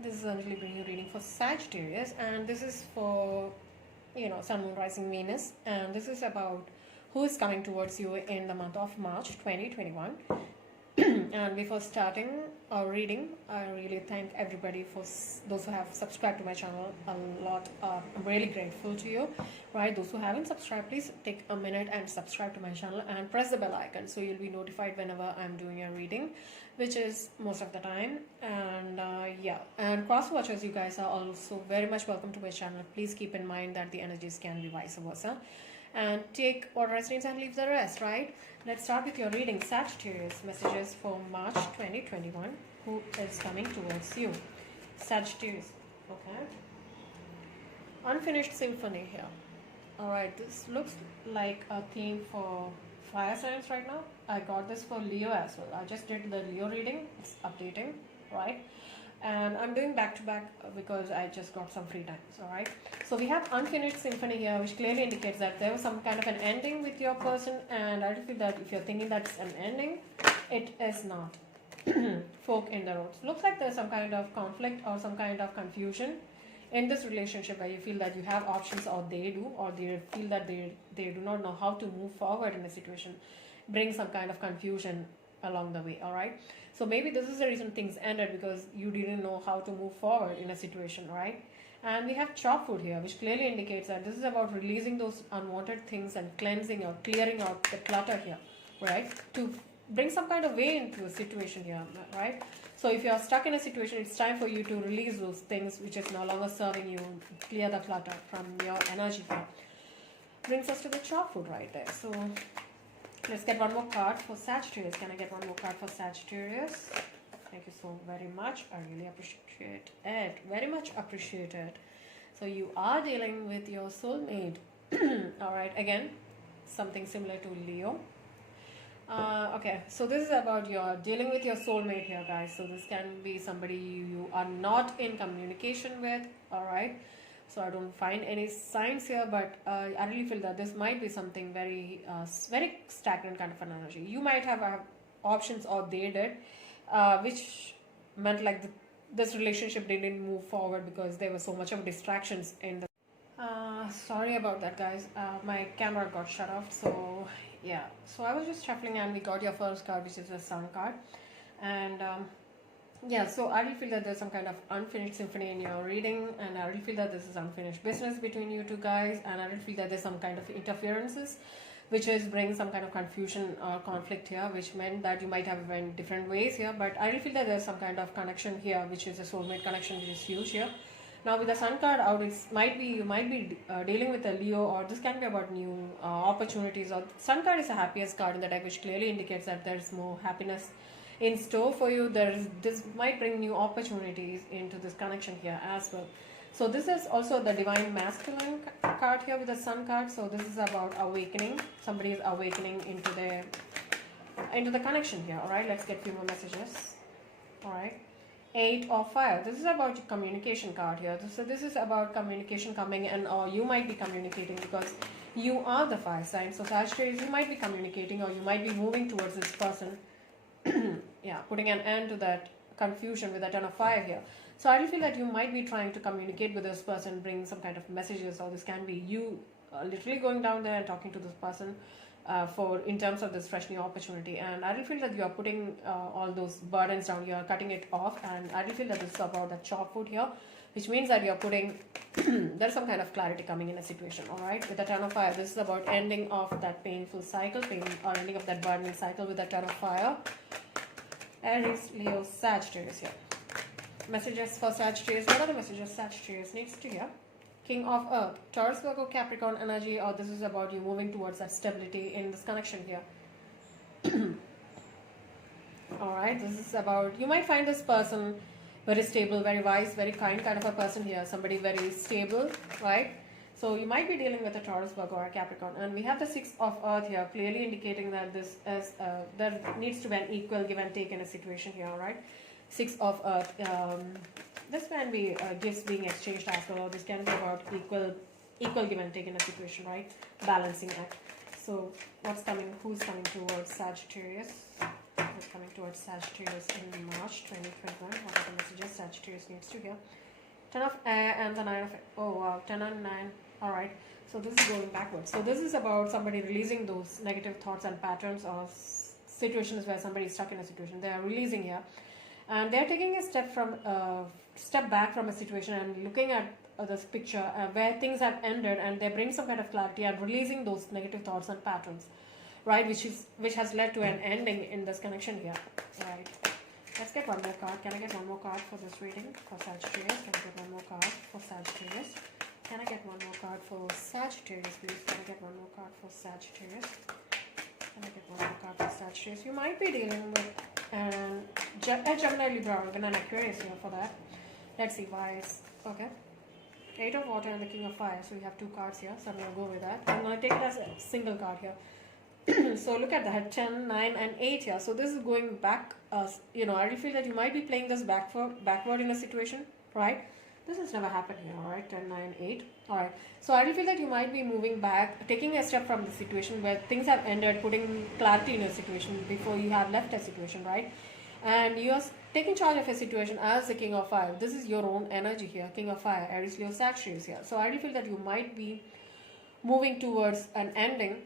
This is Anjali bringing you reading for Sagittarius, and this is for Sun, Moon, Rising, Venus, and this is about who is coming towards you in the month of March 2021. And before starting our reading, I really thank everybody for those who have subscribed to my channel a lot. I'm really grateful to you, right? Those who haven't subscribed, please take a minute and subscribe to my channel and press the bell icon so you'll be notified whenever I'm doing a reading, which is most of the time. And and cross watchers, you guys are also very much welcome to my channel. Please keep in mind that the energies can be vice versa, and take what resonates and leave the rest, right? Let's start with your reading. Sagittarius, messages for March 2021. Who is coming towards you? Sagittarius, okay. Unfinished symphony here. Alright, this looks like a theme for fire signs right now. I got this for Leo as well. I just did the Leo reading. It's updating, right? And I'm doing back to back because I just got some free time. All right, so we have unfinished symphony here, which clearly indicates that there was some kind of an ending with your person, and I feel that if you're thinking that's an ending, it is not. Fork in the road. Looks like there's some kind of conflict or some kind of confusion in this relationship where you feel that you have options, or they do, or they feel that they do not know how to move forward in a situation. Bring some kind of confusion along the way. All right, so maybe this is the reason things ended, because you didn't know how to move forward in a situation, right? And we have chop food here, which clearly indicates that this is about releasing those unwanted things and cleansing or clearing out the clutter here, right? To bring some kind of way into a situation here, right? So if you are stuck in a situation, it's time for you to release those things which is no longer serving you, clear the clutter from your energy here. Brings us to the chop food right there. So let's get one more card for Sagittarius. Can I get one more card for Sagittarius? Thank you so very much. I really appreciate it. Very much appreciate it. So you are dealing with your soulmate. Alright, again, something similar to Leo. Okay, so this is about your dealing with your soulmate here, guys. So this can be somebody you are not in communication with. Alright, so I don't find any signs here, but I really feel that this might be something very very stagnant kind of an energy. You might have options, or they did, which meant like this relationship didn't move forward because there were so much of distractions in the sorry about that, guys. My camera got shut off, so yeah. So I was just shuffling and we got your first card, which is the Sun card. And yeah, so I really feel that there's some kind of unfinished symphony in your reading, and I really feel that this is unfinished business between you two guys, and I really feel that there's some kind of interferences which is bringing some kind of confusion or conflict here, which meant that you might have went different ways here. But I really feel that there's some kind of connection here, which is a soulmate connection, which is huge here. Now with the Sun card out, you might be dealing with a Leo, or this can be about new opportunities. Or Sun card is the happiest card in the deck, which clearly indicates that there's more happiness in store for you. This might bring new opportunities into this connection here as well. So this is also the Divine Masculine card here with the Sun card. So this is about awakening. Somebody is awakening into the connection here. All right, let's get a few more messages. All right, 8 of Fire. This is about your communication card here. So this is about communication coming in, or you might be communicating because you are the fire sign. So Sagittarius, you might be communicating, or you might be moving towards this person. Yeah, putting an end to that confusion with the Ten of Fire here. So I feel that you might be trying to communicate with this person, bring some kind of messages, or this can be you literally going down there and talking to this person for in terms of this fresh new opportunity. And I feel that you are putting all those burdens down, you are cutting it off, and I feel that this is about the chop food here, which means that you are putting there's some kind of clarity coming in a situation. All right, with the Ten of Fire, this is about ending of that painful cycle, or ending of that burdening cycle with the Ten of Fire. Aries, Leo, Sagittarius here. Messages for Sagittarius. What are the messages Sagittarius needs to hear? King of Earth, Taurus, Virgo, Capricorn energy, or this is about you moving towards that stability in this connection here. Alright, this is about, you might find this person very stable, very wise, very kind kind of a person here. Somebody very stable, right? So you might be dealing with a Taurus, Virgo, or a Capricorn. And we have the 6 of Earth here, clearly indicating that this is there needs to be an equal give and take in a situation here, alright? 6 of Earth. This can be gifts being exchanged as well, or this can be about equal give and take in a situation, right? Balancing act. So what's coming? Who's coming towards Sagittarius? Who's coming towards Sagittarius in March 2021? What are the messages Sagittarius Sagittarius needs to hear. 10 of air and the 9 of air. Oh wow, 10 and 9. Alright, so this is going backwards. So this is about somebody releasing those negative thoughts and patterns or situations where somebody is stuck in a situation. They are releasing here. And they're taking a step back from a situation and looking at this picture where things have ended, and they bring some kind of clarity and releasing those negative thoughts and patterns, right, which has led to an ending in this connection here, right. Let's get one more card. Can I get one more card for this reading for Sagittarius? Can I get one more card for Sagittarius? Can I get one more card for Sagittarius, please? Can I get one more card for Sagittarius? Can I get one more card for Sagittarius? You might be dealing with a Gemini, Libra, or even an Aquarius here for that. Let's see why is okay. 8 of water and the King of fire. So we have 2 cards here. So I'm going to go with that. I'm going to take it as a single card here. So look at that, 10, 9 and 8 here. So this is going back. I really feel that you might be playing this backward in a situation, right? This has never happened here, all right? 10, 9, 8. All right. So I really feel that you might be moving back, taking a step from the situation where things have ended, putting clarity in a situation before you have left a situation, right? And you are taking charge of a situation as the King of Fire. This is your own energy here, King of Fire, Aries, Leo, Sagittarius here. So I really feel that you might be moving towards an ending.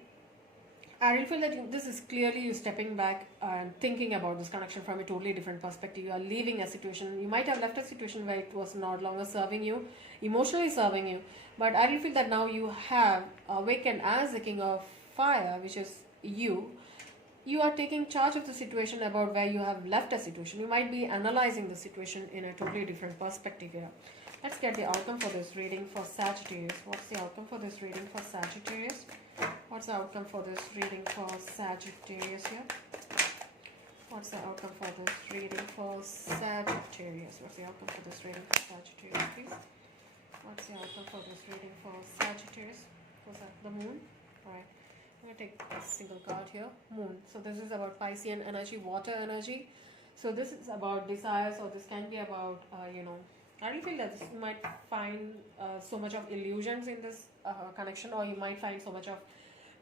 I really feel that this is clearly you stepping back and thinking about this connection from a totally different perspective. You are leaving a situation. You might have left a situation where it was not longer serving you, emotionally serving you. But I really feel that now you have awakened as the King of Fire, which is you. You are taking charge of the situation about where you have left a situation. You might be analyzing the situation in a totally different perspective here. Let's get the outcome for this reading for Sagittarius. What's the outcome for this reading for Sagittarius? What's the outcome for this reading for Sagittarius here? What's the outcome for this reading for Sagittarius? What's the outcome for this reading for Sagittarius, please? What's the outcome for this reading for Sagittarius? What's that? The moon? Alright. I'm going to take a single card here. Moon. So this is about Piscean energy, water energy. So this is about desires, or this can be about, I really feel that you might find so much of illusions in this connection, or you might find so much of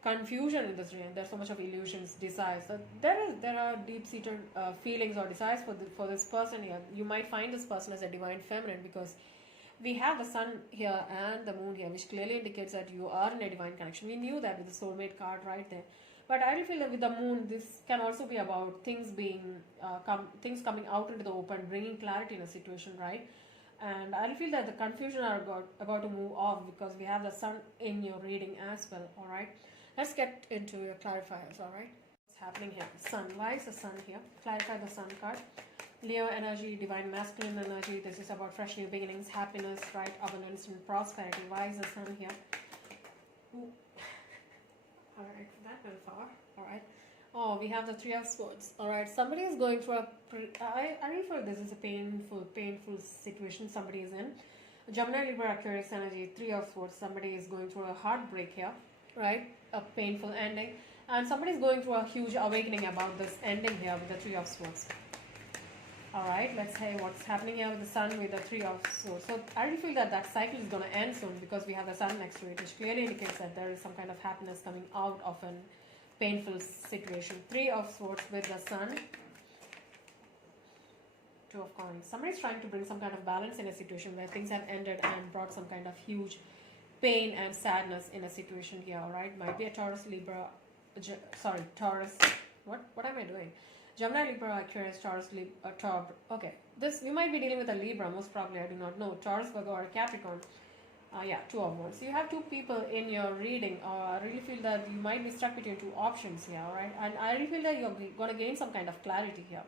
confusion in this reading. There's so much of illusions, desires. So there are deep-seated feelings or desires for this person here. You might find this person as a divine feminine, because we have the sun here and the moon here, which clearly indicates that you are in a divine connection. We knew that with the soulmate card right there. But I really feel that with the moon, this can also be about things being, things coming out into the open, bringing clarity in a situation, right? And I feel that the confusion are about to move off, because we have the sun in your reading as well, alright? Let's get into your clarifiers, alright? What's happening here? Sun. Why is the sun here? Clarify the sun card. Leo energy, divine masculine energy. This is about fresh new beginnings, happiness, right? Abundance and prosperity. Why is the sun here? Alright, that went far. Alright. Oh, we have the 3 of Swords. Alright, somebody is going through I refer this as a painful situation somebody is in. Gemini, Libra, Aquarius energy, 3 of Swords. Somebody is going through a heartbreak here, right? A painful ending. And somebody is going through a huge awakening about this ending here with the 3 of Swords. Alright, let's say what's happening here with the sun with the 3 of Swords. So I really feel that cycle is going to end soon, because we have the sun next to it, which clearly indicates that there is some kind of happiness coming out of an painful situation. 3 of Swords with the sun. 2 of Coins. Somebody's trying to bring some kind of balance in a situation where things have ended and brought some kind of huge pain and sadness in a situation here, alright? Might be a Taurus, Libra, Taurus. What am I doing? Gemini, Libra, Aquarius, Taurus, Libra, Taurus. Okay, this you might be dealing with a Libra, most probably, I do not know. Taurus, Virgo, or Capricorn. Yeah, 2 of Wands. So you have 2 people in your reading. I really feel that you might be stuck between 2 options here, alright? And I really feel that you're going to gain some kind of clarity here.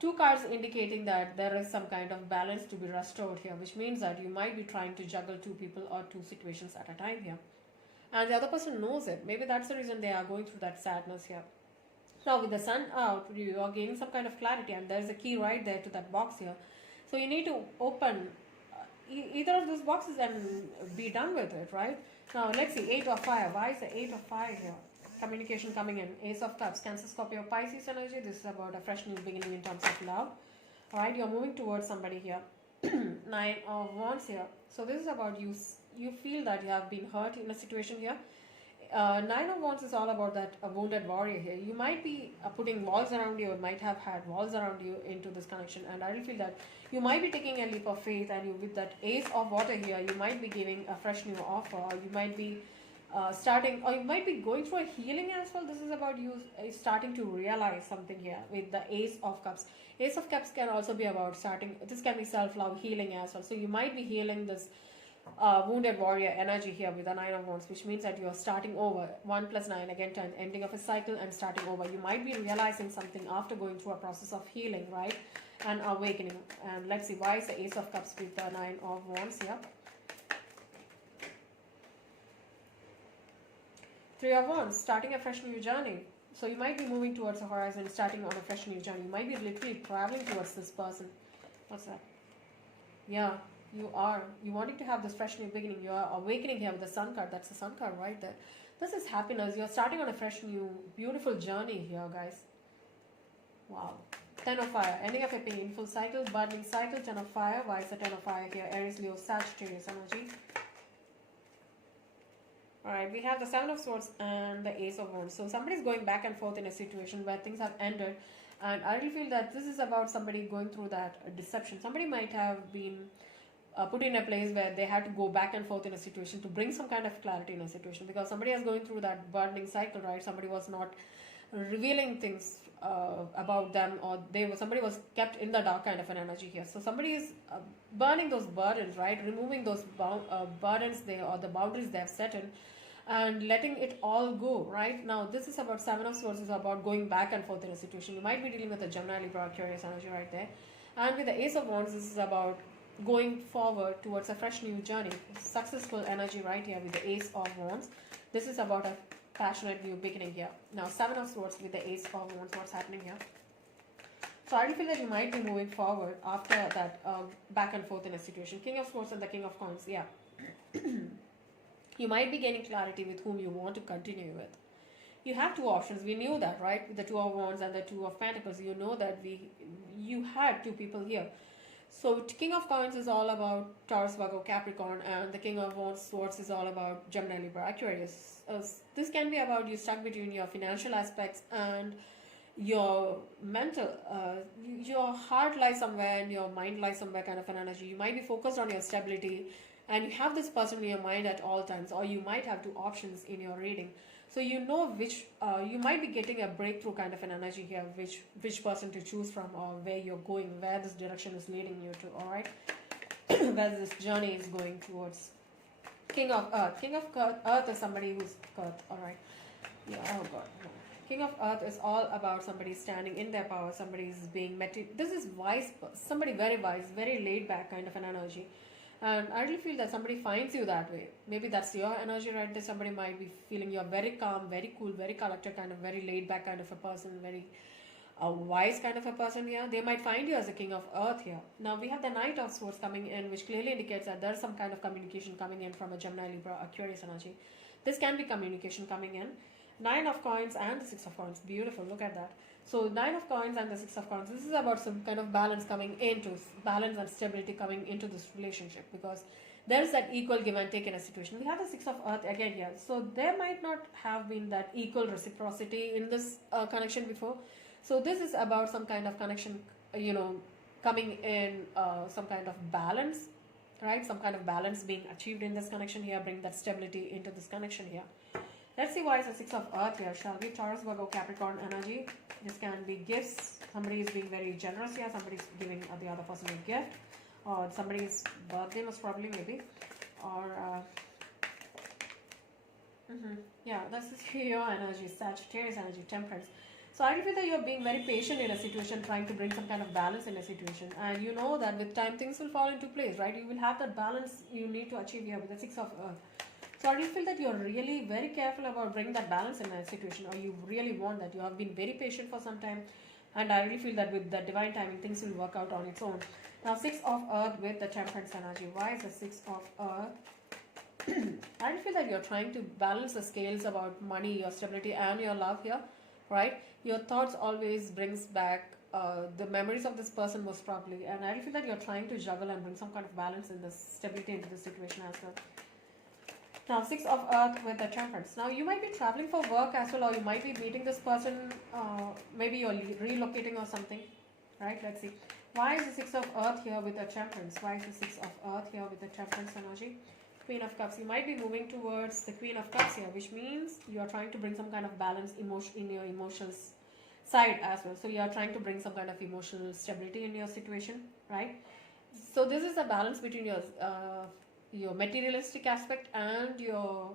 2 cards indicating that there is some kind of balance to be restored here, which means that you might be trying to juggle 2 people or 2 situations at a time here. And the other person knows it. Maybe that's the reason they are going through that sadness here. Now with the sun out, you are gaining some kind of clarity, and there's a key right there to that box here. So you need to open either of those boxes and be done with it, right? Now let's see, 8 of Fire. Why is the 8 of Fire here? Communication coming in. Ace of Cups, Cancer, Scorpio, Pisces energy. This is about a fresh new beginning in terms of love. Alright, you're moving towards somebody here. 9 of Wands here. So this is about you feel that you have been hurt in a situation here. Nine of Wands is all about that wounded warrior here. You might be putting walls around you, or might have had walls around you into this connection, and I really feel that you might be taking a leap of faith, and you, with that Ace of Water here, you might be giving a fresh new offer, or you might be starting, or you might be going through a healing as well. This is about you starting to realize something here with the Ace of Cups. Ace of Cups can also be about starting, this can be self-love, healing as well. So you might be healing this wounded warrior energy here with the Nine of Wands, which means that you are starting over. 1 plus 9, again 10, ending of a cycle and starting over. You might be realizing something after going through a process of healing, right, and awakening. And let's see, why is the Ace of Cups with the Nine of Wands here? Three of Wands, starting a fresh new journey. So you might be moving towards the horizon, starting on a fresh new journey. You might be literally traveling towards this person. What's that? Yeah, you are. You wanting to have this fresh new beginning. You are awakening here with the Sun card. That's the Sun card right there. This is happiness. You're starting on a fresh new, beautiful journey here, guys. Wow. 10 of Fire. Ending of a painful cycle, burning cycle. 10 of Fire. Why is the 10 of Fire here? Aries, Leo, Sagittarius energy. Alright, we have the Seven of Swords and the Ace of Wands. So somebody's going back and forth in a situation where things have ended. And I really feel that this is about somebody going through that deception. Somebody might have been put in a place where they had to go back and forth in a situation to bring some kind of clarity in a situation. Because somebody is going through that burning cycle, right? Somebody was not revealing things about them, or somebody was kept in the dark kind of an energy here. So somebody is burning those burdens, right? Removing those burdens or the boundaries they have set in, and letting it all go. Right now, this is about Seven of Swords, is about going back and forth in a situation. You might be dealing with a Gemini, Libra, Aquarius energy right there. And with the Ace of Wands, this is about going forward towards a fresh new journey, successful energy right here with the Ace of Wands. This is about a passionate new beginning here. Now, Seven of Swords with the Ace of Wands. What's happening here? So I feel that you might be moving forward after that back and forth in a situation. King of Swords and the King of Coins. Yeah. You might be gaining clarity with whom you want to continue with. You have two options. We knew that, right? With the Two of Wands and the Two of Pentacles, you know that you had two people here. So King of Coins is all about Taurus, Virgo, Capricorn, and the King of Wands Swords is all about Gemini, Libra, Aquarius. This can be about you stuck between your financial aspects and your mental, your heart lies somewhere and your mind lies somewhere kind of an energy. You might be focused on your stability and you have this person in your mind at all times, or you might have two options in your reading. So you know which, you might be getting a breakthrough kind of an energy here, which person to choose from, or where you're going, where this direction is leading you to, alright? Where this journey is going towards. King of Earth. King of Earth is somebody who's Earth, alright? Yeah, oh god. No. King of Earth is all about somebody standing in their power, somebody is being this is wise, somebody very wise, very laid back kind of an energy. And I really feel that somebody finds you that way. Maybe that's your energy right there. Somebody might be feeling you're very calm, very cool, very collected, kind of very laid back kind of a person, very wise kind of a person here. They might find you as a King of Earth here. Now we have the Knight of Swords coming in, which clearly indicates that there's some kind of communication coming in from a Gemini, Libra, Aquarius energy. This can be communication coming in. Nine of Coins and the Six of Coins. Beautiful. Look at that. So Nine of Coins and the Six of Coins. This is about some kind of balance coming into, balance and stability coming into this relationship, because there is that equal give and take in a situation. We have the Six of Earth again here. So there might not have been that equal reciprocity in this connection before. So this is about some kind of connection, coming in, some kind of balance, right? Some kind of balance being achieved in this connection here, bring that stability into this connection here. Let's see why is the Six of Earth here, shall we? Taurus, Virgo, Capricorn energy. This can be gifts. Somebody is being very generous here. Somebody is giving the other person a gift. Or somebody's birthday most probably, maybe. Or, yeah, this is your energy, Sagittarius energy, Temperance. So I feel that you're being very patient in a situation, trying to bring some kind of balance in a situation. And you know that with time, things will fall into place, right? You will have that balance you need to achieve here with the Six of Earth. So I really feel that you're really very careful about bringing that balance in a situation, or you really want that. You have been very patient for some time, and I really feel that with the divine timing, things will work out on its own. Now, Six of Earth with the Temperance energy. Why is the Six of Earth? I really feel that you're trying to balance the scales about money, your stability, and your love here, right? Your thoughts always brings back the memories of this person most probably, and I really feel that you're trying to juggle and bring some kind of balance in this stability into this situation as well. Now, Six of Earth with the Temperance. Now, you might be traveling for work as well, or you might be meeting this person. Maybe you're relocating or something, right? Let's see. Why is the Six of Earth here with the Temperance? Why is the Six of Earth here with the Temperance energy? Queen of Cups. You might be moving towards the Queen of Cups here, which means you are trying to bring some kind of balance in your emotions side as well. So you are trying to bring some kind of emotional stability in your situation, right? So this is a balance between your materialistic aspect and your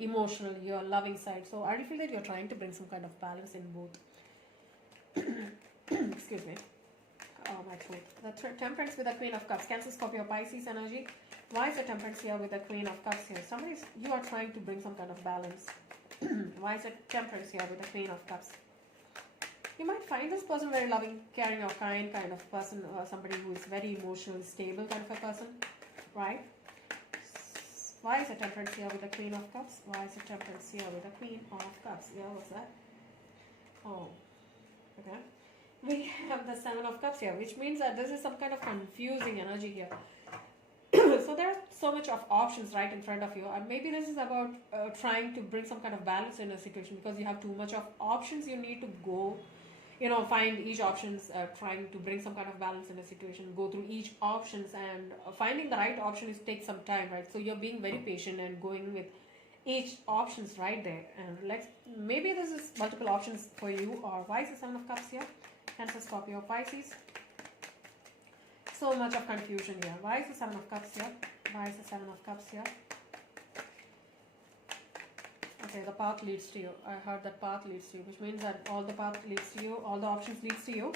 emotional, your loving side. So I feel that you're trying to bring some kind of balance in both. Excuse me. Oh, my throat. The Temperance with the Queen of Cups. Cancer, Scorpio, Pisces energy. Why is the Temperance here with the Queen of Cups here? You are trying to bring some kind of balance. Why is the Temperance here with the Queen of Cups? You might find this person very loving, caring, or kind of person, or somebody who is very emotionally stable kind of a person, right? Why is the Temperance here with the Queen of Cups? Why is the Temperance here with the Queen of Cups? Yeah, what's that? Oh, okay. We have the Seven of Cups here, which means that this is some kind of confusing energy here. So there are so much of options right in front of you, and maybe this is about trying to bring some kind of balance in a situation, because you have too much of options. You need to go, find each options, trying to bring some kind of balance in a situation, go through each options, and finding the right option takes some time, right? So you're being very patient and going with each options right there. And maybe this is multiple options for you. Or why is the Seven of Cups here? Cancer, Scorpio, Pisces. So much of confusion here. Why is the Seven of Cups here? Why is the Seven of Cups here? Okay, the path leads to you. I heard that path leads to you, which means that all the path leads to you, all the options leads to you.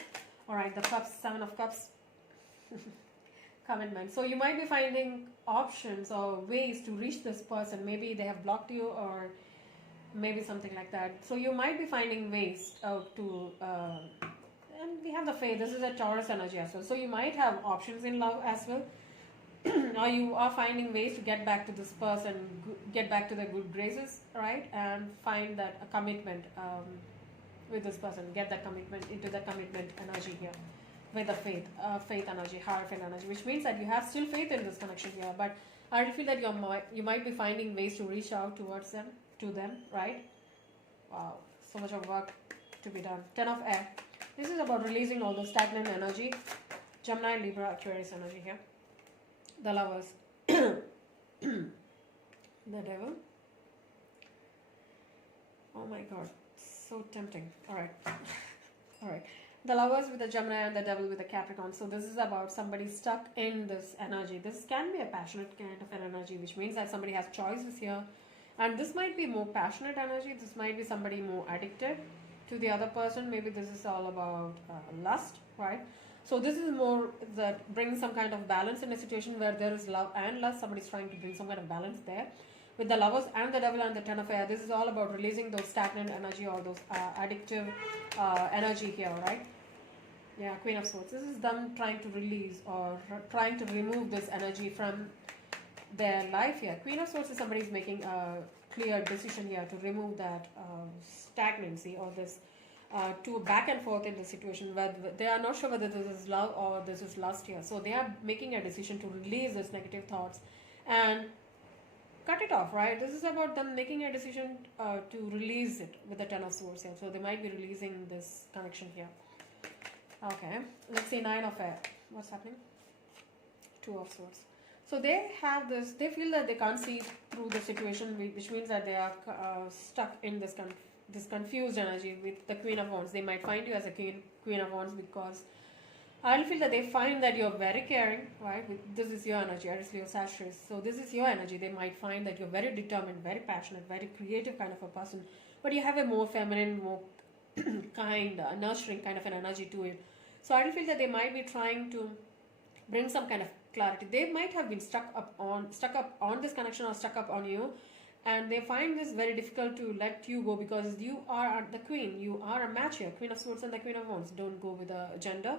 Alright, the Cups, Seven of Cups. Commitment. So you might be finding options or ways to reach this person. Maybe they have blocked you, or maybe something like that. So you might be finding ways and we have the Faith. This is a Taurus energy as well. So you might have options in love as well. Or you are finding ways to get back to this person, get back to their good graces, right? And find that a commitment with this person. Get that commitment into the commitment energy here. With the faith energy, Hierophant energy, which means that you have still faith in this connection here. But I feel that you might be finding ways to reach out towards them, right? Wow, so much of work to be done. 10 of Air. This is about releasing all the stagnant energy. Gemini, Libra, Aquarius energy here. The Lovers. The Devil. Oh my god, so tempting. Alright. Alright. The Lovers with the Gemini and the Devil with the Capricorn. So this is about somebody stuck in this energy. This can be a passionate kind of an energy, which means that somebody has choices here. And this might be more passionate energy. This might be somebody more addicted to the other person. Maybe this is all about lust, right? So this is more that brings some kind of balance in a situation where there is love and lust. Somebody's trying to bring some kind of balance there. With the Lovers and the Devil and the Ten of Air, this is all about releasing those stagnant energy or those addictive energy here, right? Yeah, Queen of Swords. This is them trying to release or trying to remove this energy from their life here. Queen of Swords is somebody who's making a clear decision here to remove that stagnancy or this to back and forth in the situation where they are not sure whether this is love or this is lust here. So they are making a decision to release this negative thoughts and cut it off, right? This is about them making a decision to release it with the Ten of Swords here. So they might be releasing this connection here. Okay, let's see, 9 of Air. What's happening? 2 of Swords. So they have this, they feel that they can't see through the situation, which means that they are stuck in this confused energy with the Queen of Wands. They might find you as a Queen of Wands because I feel that they find that you're very caring, right? This is your energy, Aries, Leo, Sagittarius. So this is your energy. They might find that you're very determined, very passionate, very creative kind of a person. But you have a more feminine, more kind, nurturing kind of an energy to it. So I feel that they might be trying to bring some kind of clarity. They might have been stuck up on this connection or stuck up on you, and they find this very difficult to let you go because you are the queen. You are a match here. Queen of Swords and the Queen of Wands. Don't go with the gender,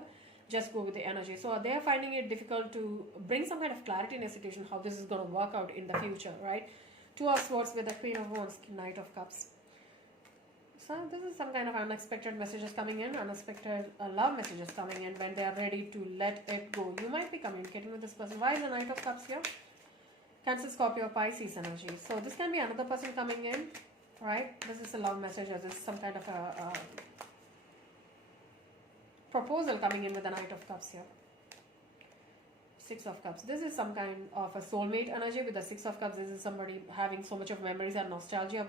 just go with the energy. So they are finding it difficult to bring some kind of clarity in a situation, how this is going to work out in the future, right? 2 of Swords with the Queen of Wands, Knight of Cups. So this is some kind of unexpected messages coming in, unexpected love messages coming in when they are ready to let it go. You might be communicating with this person. Why is the Knight of Cups here? Cancer, Scorpio, Pisces energy. So this can be another person coming in, right? This is a love message, or this is some kind of a proposal coming in with the Knight of Cups here. Six of Cups. This is some kind of a soulmate energy with the Six of Cups. This is somebody having so much of memories and nostalgia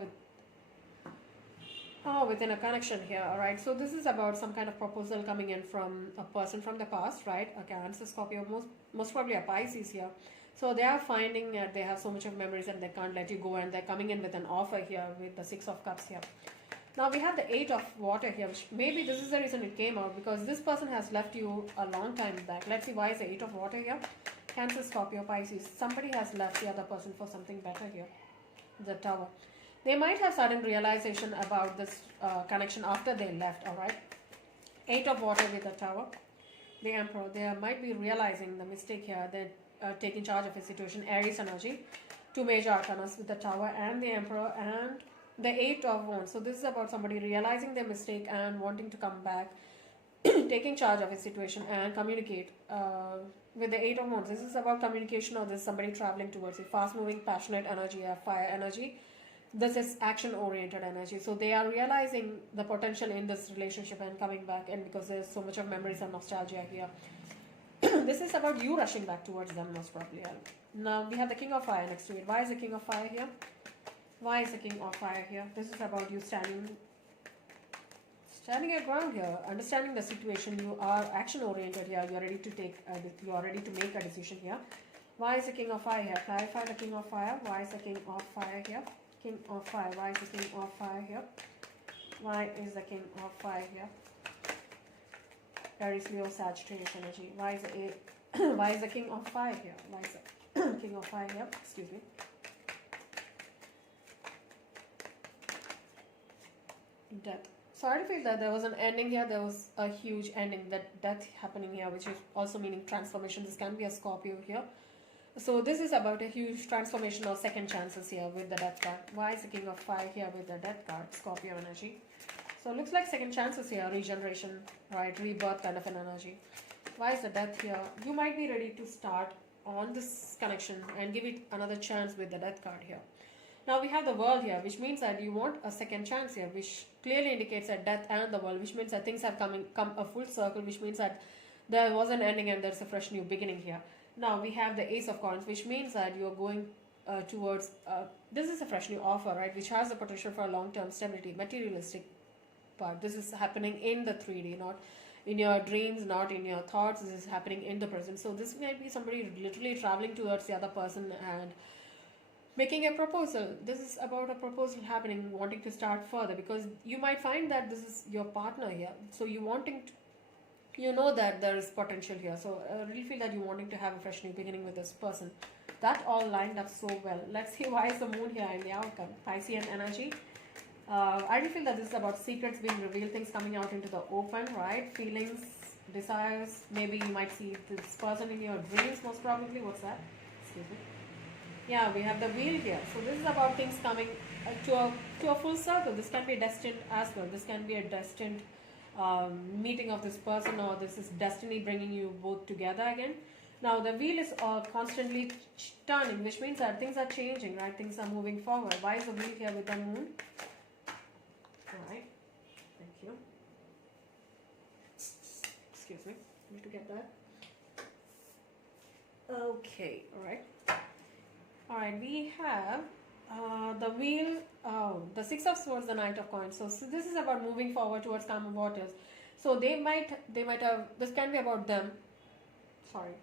within a connection here. All right. So this is about some kind of proposal coming in from a person from the past, right? A Cancer, Scorpio, most probably a Pisces here. So they are finding that they have so much of memories and they can't let you go, and they're coming in with an offer here with the Six of Cups here. Now we have the Eight of Water here, which maybe this is the reason it came out, because this person has left you a long time back. Let's see why is the Eight of Water here. Cancer, Scorpio, Pisces. Somebody has left the other person for something better here. The Tower. They might have sudden realization about this connection after they left, alright. Eight of Water with the Tower. The Emperor. They might be realizing the mistake here. They're taking charge of a situation. Aries energy. Two major arcanas with the Tower and the Emperor and the Eight of Wands. So this is about somebody realizing their mistake and wanting to come back, taking charge of a situation and communicate. With the Eight of Wands, this is about communication, or this is somebody traveling towards it. Fast moving, passionate energy, fire energy. This is action oriented energy. So they are realizing the potential in this relationship and coming back, and because there's so much of memories and nostalgia here. This is about you rushing back towards them, most probably. Now we have the King of Fire next to it. Why is the King of Fire here? Why is the King of Fire here? This is about you standing your ground here, understanding the situation. You are action oriented here. You are ready to make a decision here. Why is the King of Fire here? Clarify the King of Fire. Why is the King of Fire here? King of Fire. Why is the King of Fire here? Why is the King of Fire here? Aries, Leo, Sagittarius energy. Why is the King of Fire here? Why is the King of Fire here? Excuse me. Death. So I feel that there was an ending here. There was a huge ending, that death happening here, which is also meaning transformation. This can be a Scorpio here. So this is about a huge transformation or second chances here with the Death card. Why is the King of Fire here with the Death card? Scorpio energy. So it looks like second chances here, regeneration, right? Rebirth kind of an energy. Why is the Death here? You might be ready to start on this connection and give it another chance with the Death card here. Now we have the World here, which means that you want a second chance here, which clearly indicates that Death and the World, which means that things have come a full circle, which means that there was an ending and there's a fresh new beginning here. Now we have the Ace of Coins, which means that you're going towards, this is a fresh new offer, right, which has the potential for long-term stability, materialistic part. This is happening in the 3D, not in your dreams, not in your thoughts. This is happening in the present. So this might be somebody literally traveling towards the other person and making a proposal. This is about a proposal happening, wanting to start further, because you might find that this is your partner here. So you wanting to, you know that there is potential here. So I really feel that you're wanting to have a fresh new beginning with this person. That all lined up so well. Let's see why is the Moon here in the outcome. Piscean energy. I really feel that this is about secrets being revealed, things coming out into the open, right? Feelings, desires. Maybe you might see this person in your dreams, most probably. What's that? Excuse me. Yeah, we have the Wheel here. So this is about things coming to a full circle. This can be destined as well. This can be a destined meeting of this person, or this is destiny bringing you both together again. Now the Wheel is constantly turning, which means that things are changing, right? Things are moving forward. Why is the Wheel here with the Moon? Alright, thank you. Excuse me, I need to get that. Okay, alright. Alright, we have the Wheel, the Six of Swords, the Knight of Coins. So this is about moving forward towards calmer waters. So they might have, this can be about them. Sorry.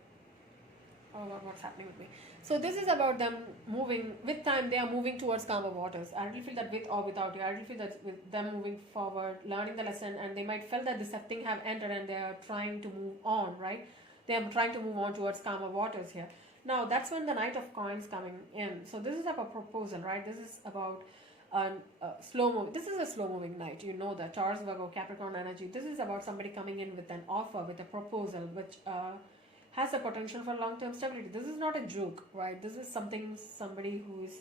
Oh God, what's happening with me? So this is about them moving, with time they are moving towards calmer waters. I really feel that with or without you, I really feel that with them moving forward, learning the lesson, and they might feel that this thing have entered and they are trying to move on, right? They are trying to move on towards calmer waters here. Now that's when the Knight of Coins coming in. So this is about proposal, right? This is about slow moving. This is a slow moving night. You know that Taurus, Virgo, Capricorn energy. This is about somebody coming in with an offer, with a proposal, which has the potential for long-term stability. This is not a joke, right? This is somebody who is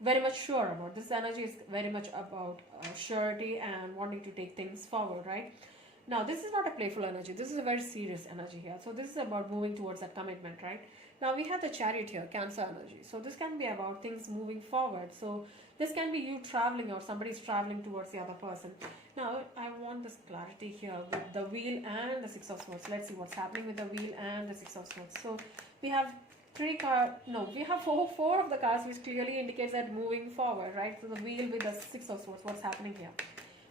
very much sure about. This energy is very much about surety and wanting to take things forward, right? Now, this is not a playful energy. This is a very serious energy here. So, this is about moving towards that commitment, right? Now, we have the chariot here, Cancer energy. So, this can be about things moving forward. So, this can be you traveling or somebody's traveling towards the other person. Now, I want this clarity here with the wheel and the Six of Swords. Let's see what's happening with the wheel and the Six of Swords. So, we have we have four of the cards, which clearly indicates that moving forward, right? So, the wheel with the Six of Swords. What's happening here?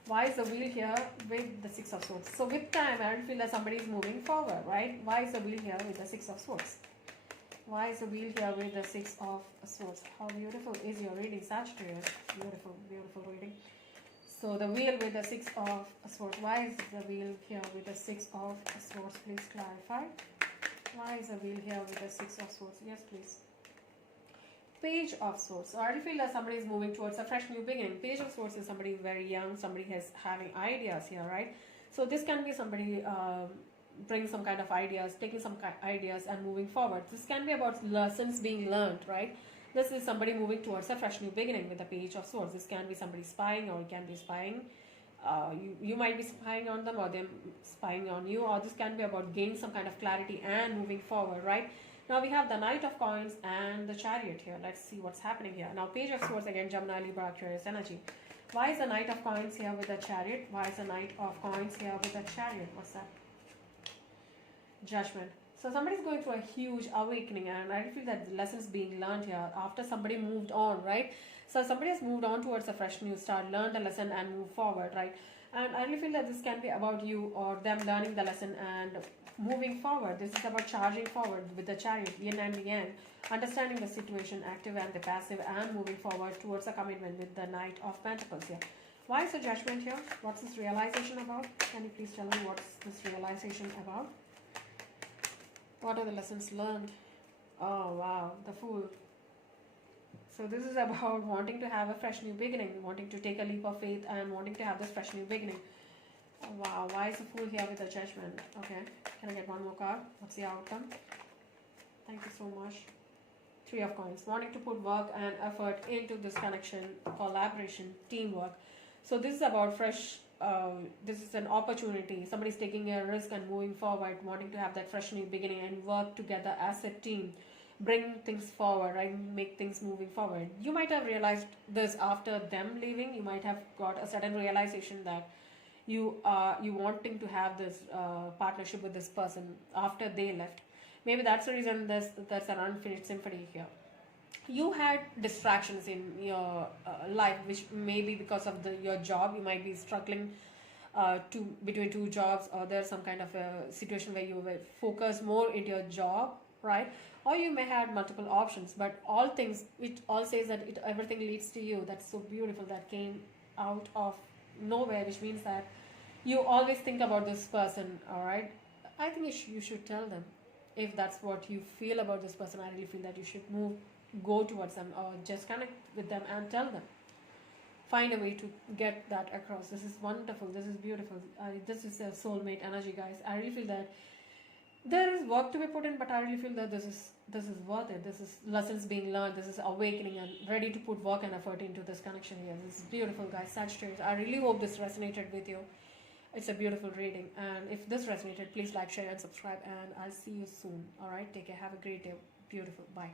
Why is the wheel here with the Six of Swords? So with time, I don't feel that somebody is moving forward, right? Why is the wheel here with the Six of Swords? Why is the wheel here with the Six of Swords? How beautiful is your reading, Sagittarius? Beautiful, beautiful reading. So the wheel with the Six of Swords. Why is the wheel here with the Six of Swords? Please clarify. Why is the wheel here with the Six of Swords? Yes, please. Page of Swords. So I already feel that somebody is moving towards a fresh new beginning. Page of Swords is somebody very young, somebody is having ideas here, right? So this can be somebody bring some kind of ideas, taking some ideas and moving forward. This can be about lessons being learned, right? This is somebody moving towards a fresh new beginning with the Page of Swords. This can be somebody spying, or it can be spying. You might be spying on them, or them spying on you, or this can be about gaining some kind of clarity and moving forward, right? Now we have the Knight of Coins and the Chariot here. Let's see what's happening here. Now Page of Swords again, Gemini, Libra, Aquarius energy. Why is the Knight of Coins here with the Chariot? Why is the Knight of Coins here with the Chariot? What's that? Judgment. So somebody's going through a huge awakening, and I feel that the lessons being learned here after somebody moved on, right? So somebody has moved on towards a fresh new start, learned a lesson and move forward, right? And I really feel that this can be about you or them learning the lesson and moving forward. This is about charging forward with the Chariot, yin and yang, understanding the situation, active and the passive, and moving forward towards a commitment with the Knight of Pentacles here. Why is the Judgment here? What's this realization about? Can you please tell me what's this realization about? What are the lessons learned? Oh wow, the Fool. So this is about wanting to have a fresh new beginning, wanting to take a leap of faith and wanting to have this fresh new beginning. Oh, wow, why is the Fool here with the Judgment? Okay, can I get one more card? What's the outcome? Thank you so much. Three of Coins, wanting to put work and effort into this connection, collaboration, teamwork. So this is about fresh, this is an opportunity. Somebody's taking a risk and moving forward, wanting to have that fresh new beginning and work together as a team. Bring things forward, right? Make things moving forward. You might have realized this after them leaving. You might have got a sudden realization that you wanting to have this partnership with this person after they left. Maybe that's the reason there's an unfinished symphony here. You had distractions in your life, which may be because of your job. You might be struggling between two jobs, or there's some kind of a situation where you were focused more into your job, right? Or you may have multiple options, but all things, it all says that everything leads to you. That's so beautiful, that came out of nowhere, which means that you always think about this person. All right, I think you should tell them if that's what you feel about this person. I really feel that you should go towards them, or just connect with them and tell them. Find a way to get that across. This is wonderful. This is beautiful. This is a soulmate energy, guys. I really feel that there is work to be put in, but I really feel that this is worth it. This is lessons being learned. This is awakening and ready to put work and effort into this connection here. This is beautiful, guys. Sagittarius, I really hope this resonated with you. It's a beautiful reading, and if this resonated, please like, share and subscribe, and I'll see you soon. All right, take care. Have a great day. Beautiful. Bye.